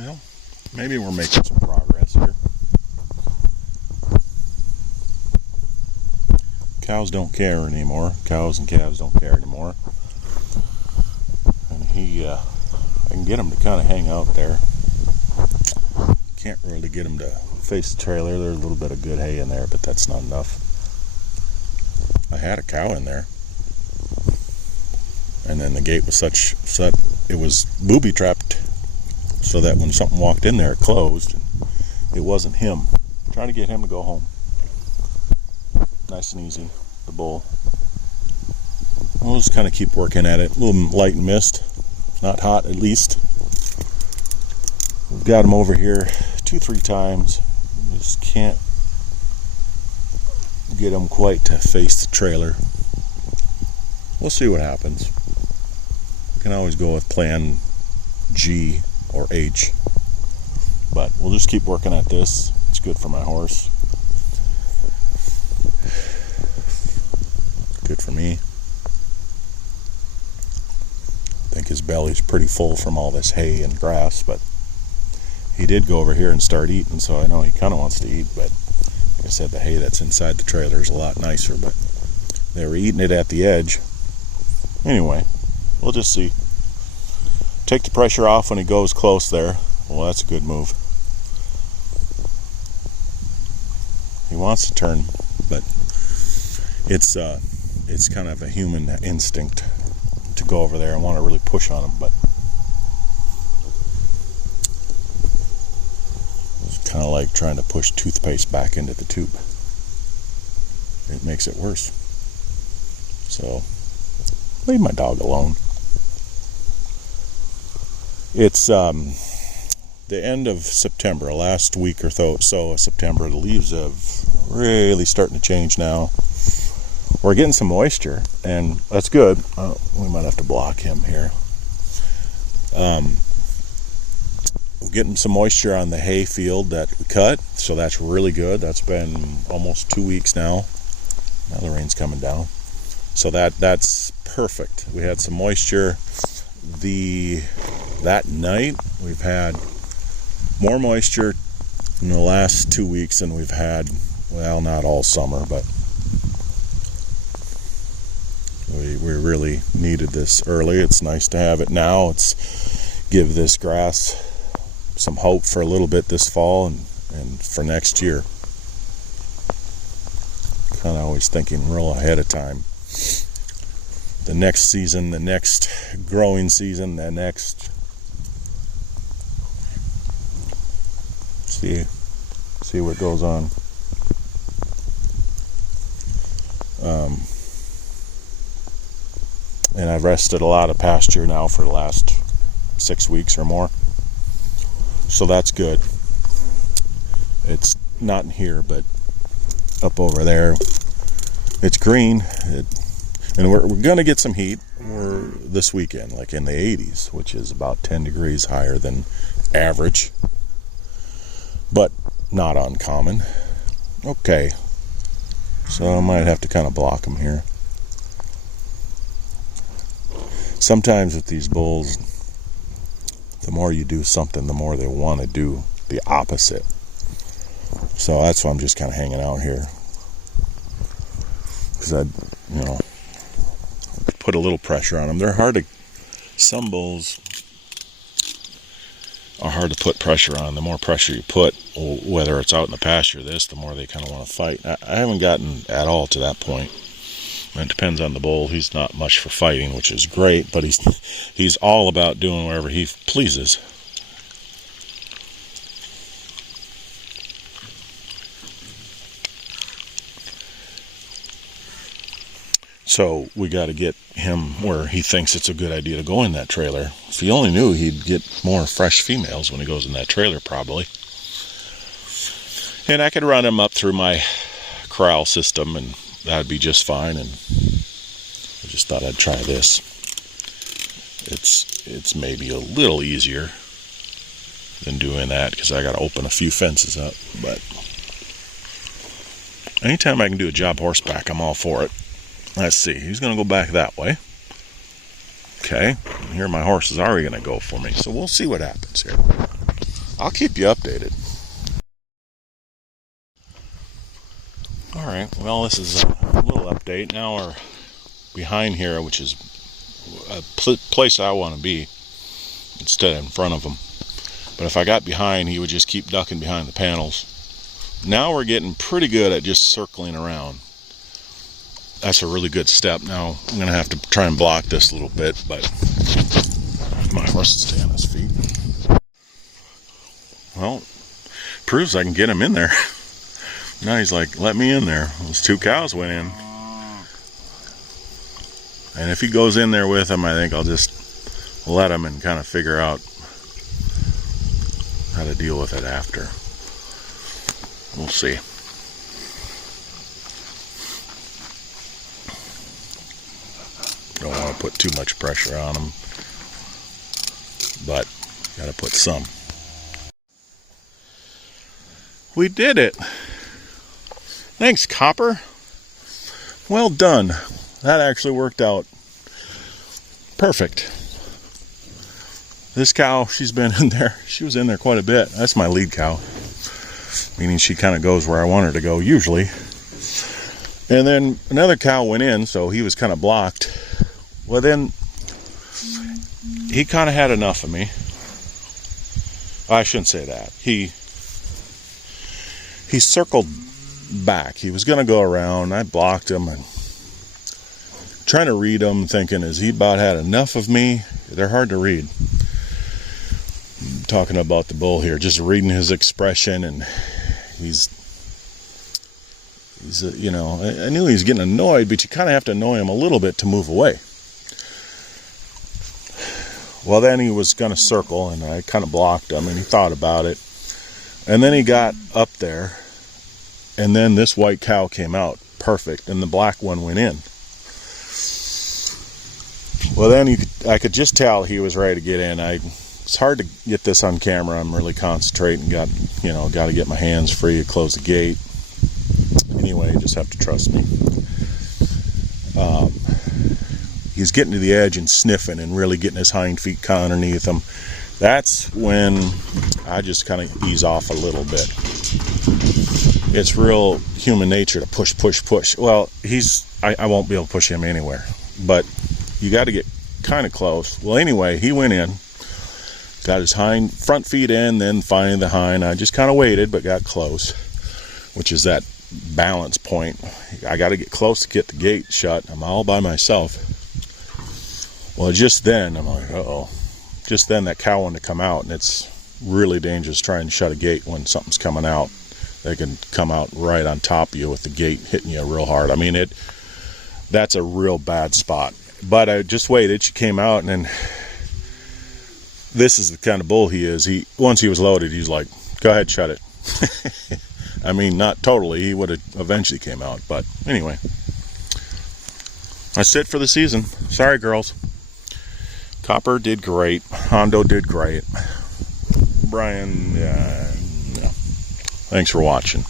Well, maybe we're making some progress here. Cows don't care anymore. Cows and calves don't care anymore. And I can get them to kind of hang out there. Can't really get them to face the trailer. There's a little bit of good hay in there, but that's not enough. I had a cow in there, and then the gate was such it was booby trapped, so that when something walked in there, it closed. It wasn't him. I'm trying to get him to go home. Nice and easy, the bull. We'll just kind of keep working at it. A little light mist, not hot at least. We've got him over here 2-3 times. We just can't get him quite to face the trailer. We'll see what happens. We can always go with plan G or H, but we'll just keep working at this. It's good for my horse. Good for me. I think his belly's pretty full from all this hay and grass, but he did go over here and start eating, so I know he kind of wants to eat, but like I said, the hay that's inside the trailer is a lot nicer, but they were eating it at the edge. Anyway, we'll just see. Take the pressure off when he goes close there. Well, that's a good move. He wants to turn, but it's kind of a human instinct to go over there and want to really push on him, but it's kind of like trying to push toothpaste back into the tube. It makes it worse. So leave my dog alone. It's the end of September, last week or so of September. The leaves have really starting to change now. We're getting some moisture, and that's good. We might have to block him here. We're getting some moisture on the hay field that we cut, so that's really good. That's been almost 2 weeks now. Now the rain's coming down, so that's perfect. We had some moisture that night. We've had more moisture in the last 2 weeks than we've had, well, not all summer, but we really needed this early. It's nice to have it now. It's give this grass some hope for a little bit this fall and for next year. Kind of always thinking real ahead of time. The next season, the next growing season, the next... See what goes on. And I've rested a lot of pasture now for the last 6 weeks or more, so that's good. It's not in here, but up over there it's green. And we're gonna get some heat this weekend, like in the 80s, which is about 10 degrees higher than average, but not uncommon. Okay, so I might have to kind of block them here. Sometimes with these bulls, the more you do something, the more they want to do the opposite. So that's why I'm just kind of hanging out here, because put a little pressure on them. They're hard to. Some bulls are hard to put pressure on. The more pressure you put, whether it's out in the pasture, the more they kind of want to fight. I haven't gotten at all to that point. It depends on the bull. He's not much for fighting, which is great, but he's all about doing whatever he pleases. So we got to get him where he thinks it's a good idea to go in that trailer. If he only knew, he'd get more fresh females when he goes in that trailer, probably. And I could run him up through my corral system, and that'd be just fine. And I just thought I'd try this. It's maybe a little easier than doing that, because I got to open a few fences up. But anytime I can do a job horseback, I'm all for it. Let's see, he's going to go back that way. Okay, here my horse is already going to go for me, so we'll see what happens here. I'll keep you updated. Alright, well, this is a little update. Now we're behind here, which is a place I want to be instead of in front of him. But if I got behind, he would just keep ducking behind the panels. Now we're getting pretty good at just circling around. That's a really good step. Now I'm going to have to try and block this a little bit, but my horse will stay on his feet. Well, proves I can get him in there. Now he's like, let me in there. Those 2 cows went in. And if he goes in there with them, I think I'll just let him and kind of figure out how to deal with it after. We'll see. Don't want to put too much pressure on him, but got to put some. We did it. Thanks, Copper. Well done. That actually worked out perfect. This cow, she's been in there. She was in there quite a bit. That's my lead cow, meaning she kind of goes where I want her to go usually. And then another cow went in, so he was kind of blocked. Well, then he kind of had enough of me. I shouldn't say that. He circled back. He was going to go around. I blocked him and trying to read him, thinking, has he about had enough of me? They're hard to read. I'm talking about the bull here, just reading his expression, and he's you know, I knew he was getting annoyed, but you kind of have to annoy him a little bit to move away. Well, then he was going to circle, and I kind of blocked him, and he thought about it. And then he got up there, and then this white cow came out perfect, and the black one went in. Well, then I could just tell he was ready to get in. It's hard to get this on camera. I'm really concentrating. Got to get my hands free to close the gate. Anyway, you just have to trust me. He's getting to the edge and sniffing and really getting his hind feet kind of underneath him. That's when I just kind of ease off a little bit. It's real human nature to push, push, push. Well, I won't be able to push him anywhere, but you got to get kind of close. Well, anyway, he went in, got his front feet in, then finally the hind. I just kind of waited, but got close, which is that balance point. I got to get close to get the gate shut. I'm all by myself. Well, just then, I'm like, uh-oh. Just then that cow wanted to come out, and it's really dangerous trying to shut a gate when something's coming out. They can come out right on top of you with the gate hitting you real hard. I mean, that's a real bad spot. But I just waited. She came out, and then this is the kind of bull he is. Once he was loaded, he's like, go ahead, shut it. I mean, not totally. He would have eventually came out. But anyway, that's it for the season. Sorry, girls. Copper did great. Hondo did great. Brian, yeah. Thanks for watching.